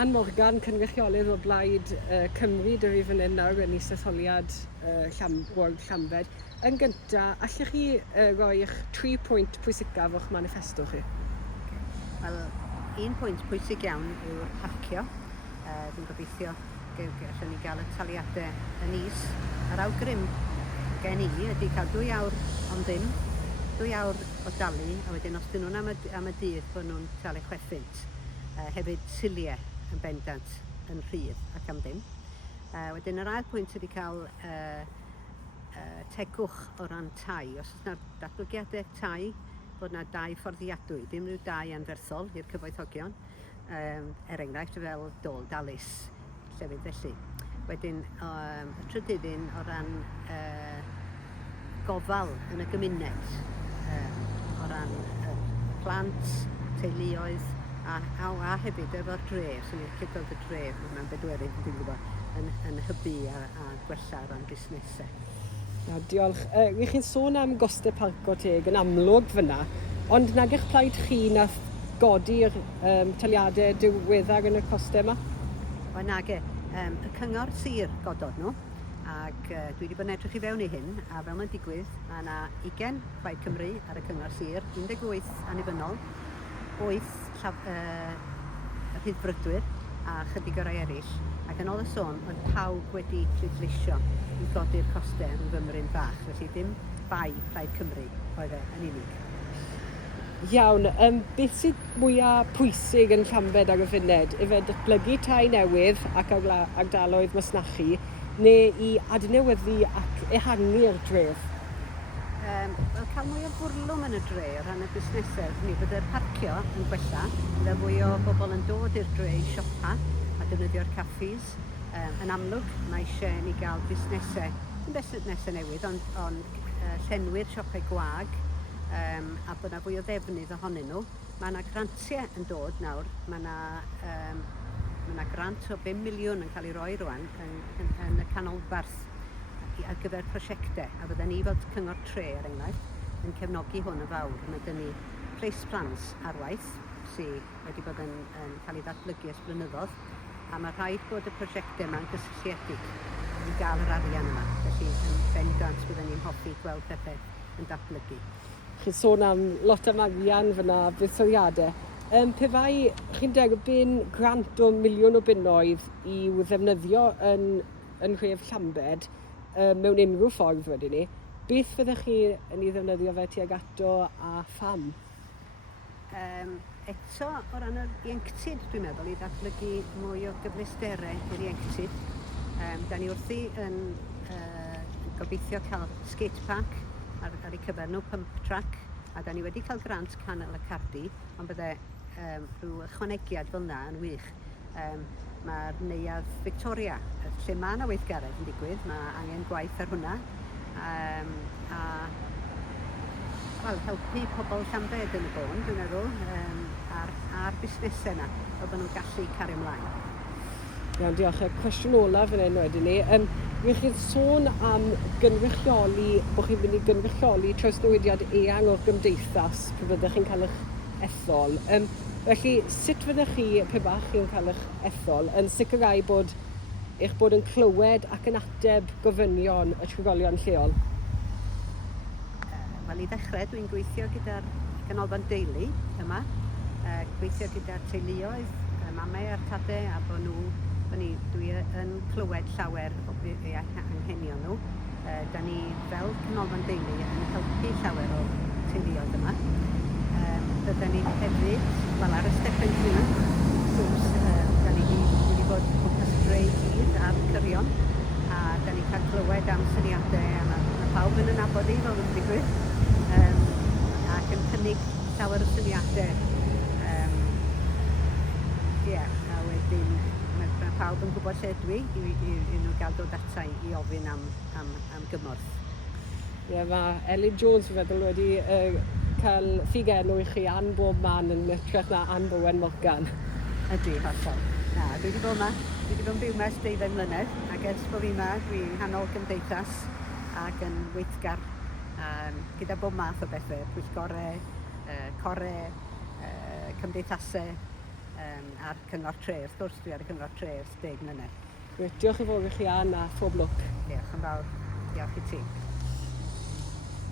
Ann Morgan, cynrychiolydd o Blaid Cymru, dy fi fan hyn nawr yn isetholiad World Llambed. Yn gyntaf, allwch chi roi eich 3 pwynt pwysicaf o'ch manifesto chi? Wel, un pwynt pwysig iawn yw'r parcio. Dwi'n gobeithio gallwn ni gael y taliadau yn is. Yr awgrym gen i ydy cael 2 awr ond ddim, 2 awr o dalu, a wedyn os dyn nhw'n am y dydd bod nhw'n talu chwerthynt. Hefyd siliau yn bendant yn rhydd ac am ddim. Wedyn yr ail pwynt ydy cael tegwch o ran tai. Os oes yna datblygiadau tai, bod yna 2 fforddiadwy, ddim rhyw 2 anferthol i'r cyfoethogion, enghraifft fel dôl dalus, llefydd felly. Wedyn, y trydydd o ran gofal yn y gymuned, o ran plant, teuluoedd, a hefyd efo'r dref, sy'n i'n gweld y dref, mae'n bedwerydd, dwi'n gwybod, yn hybu a gwella ran busnesau. Diolch. Wych chi'n sôn am gostau parco teg yn amlwg fyna, ond nag eich plaid chi nath godi'r taliadau diweddar yn y costau yma? O nag e. Y cyngor sir godod nhw, ac dwi wedi bod yn edrych i fewn i hyn, a fel mae'n digwydd, mae yna 20 Plaid Cymru ar y cyngor sir, 18 annibynnol, 8 rhyddfrydwyr a chydig o rai eraill, ac yn ôl y sôn, oedd pawb wedi pleidleisio i godi'r costau yn fymryn bach, felly dim bai Plaid Cymru oedd yn unig. Iawn, beth sydd mwyaf pwysig yn Llambed ar y funud? Ife datblygu tai newydd ac ardaloedd masnachu, neu i adnewyddu ac ehangu'r dref? Wel, cael mwy o bwrlwm yn y dre o ran y busnesau. Ni bod yr parcio yn gwella, bydde fwy o bobl yn dod i'r dre i siopa a defnyddio'r caffis. Yn amlwg, mae eisiau ni gael busnesau, dim busnesau newydd, ond llenwi'r siopau gwag, a bod yna fwy o ddefnydd ohonyn nhw. Mae yna grantiau yn dod nawr. Mae yna grant o 5 miliwn yn cael ei roi rwan yn y canolbarth ar gyfer prosiectau. A bydden ni fel cyngor tre, er enghraifft, yn cefnogi hwn y fawr. Mae dyn ni place plans ar waith sydd wedi bod yn cael ei ddatblygu ers blynyddoedd. A mae rhaid bod y prosiectau yma'n gysylltiedig i gael yr arian yma. Felly yn bendant bydden ni'n hoffi gweld pethau yn datblygu. Chi'n sôn am lot am arian fyna, buddsoddiadau. Pe fai chi'n derbyn grant o miliwn o bunnoedd i'w ddefnyddio yn rhef Llambed mewn unrhyw ffordd wedyn ni, beth fyddech chi yn ei ddefnyddio fe tuag ato a pham? Eto o ran yr ieuenctid, dwi'n meddwl, i ddatblygu mwy o gyfleusterau i'r ieuenctid. Da ni wrthi yn gobeithio cael skatepark ar eu cyfer nhw, pump track, a da ni wedi cael grant canol y Cardi, ond bydde rhyw ychwanegiad fel yna yn wych. Mae'r neuadd Victoria, lle mae yna weithgaredd yn digwydd, mae angen gwaith ar hwnna, helpu pobl Llambed yn y bôn, dwi'n meddwl, a'r busnesau yna, fel bod nhw'n gallu cario ymlaen. Iawn, diolch. Cwestiwn olaf yn enw wedyn ni. Wych chi'n sôn am gynrychioli, bod chi'n mynd i gynrychioli trawsnewidiad eang o'r gymdeithas pe fyddech chi'n cael eich ethol. Felly, sut fyddech chi, pe bach chi'n cael eich ethol, yn sicrhau bod eich bod yn clywed ac yn ateb gofynion y trigolion lleol? Wel, i ddechrau, dwi'n gweithio gyda'r ganolfan deulu yma, gweithio gyda'r teuluoedd, mamau a'r tadau, a bod dwi yn clywed llawer o anghenion nhw. Da ni fel canolfan deulu yn helpu llawer o teuluoedd yma. Bydden ni hefyd, wel ar y stepen hyn, da ni wedi bod gwmpas dre i gyd ar cyrion, a da ni cael clywed am syniadau, a mae pawb yn nabod i fel yn digwydd, ac yn cynnig llawer o syniadau. A wedyn mae pawb yn gwybod lle dwi i nhw gael dod ata i ofyn am gymorth. Mae Elin Jones yn feddwl wedi cael ffigenw i chi Ann bob man yn ytrach na Ann Bowen Morgan. Ydy, hollol. Na, dwi wedi bod yma. Dwi wedi bod yn byw yma ers 12 mlynedd, ac ers bod fi yma, dwi'n nghanol gymdeithas ac yn weithgar gyda bob math o bethau, pwyllgorau, corau, cymdeithasau, A'r cyngor tre, wrth gwrs dwi ar y cyngor tre ers 10 mlynedd. Diolch yn fawr i chi Ann a phob lwc. Diolch yn fawr. Diolch i ti.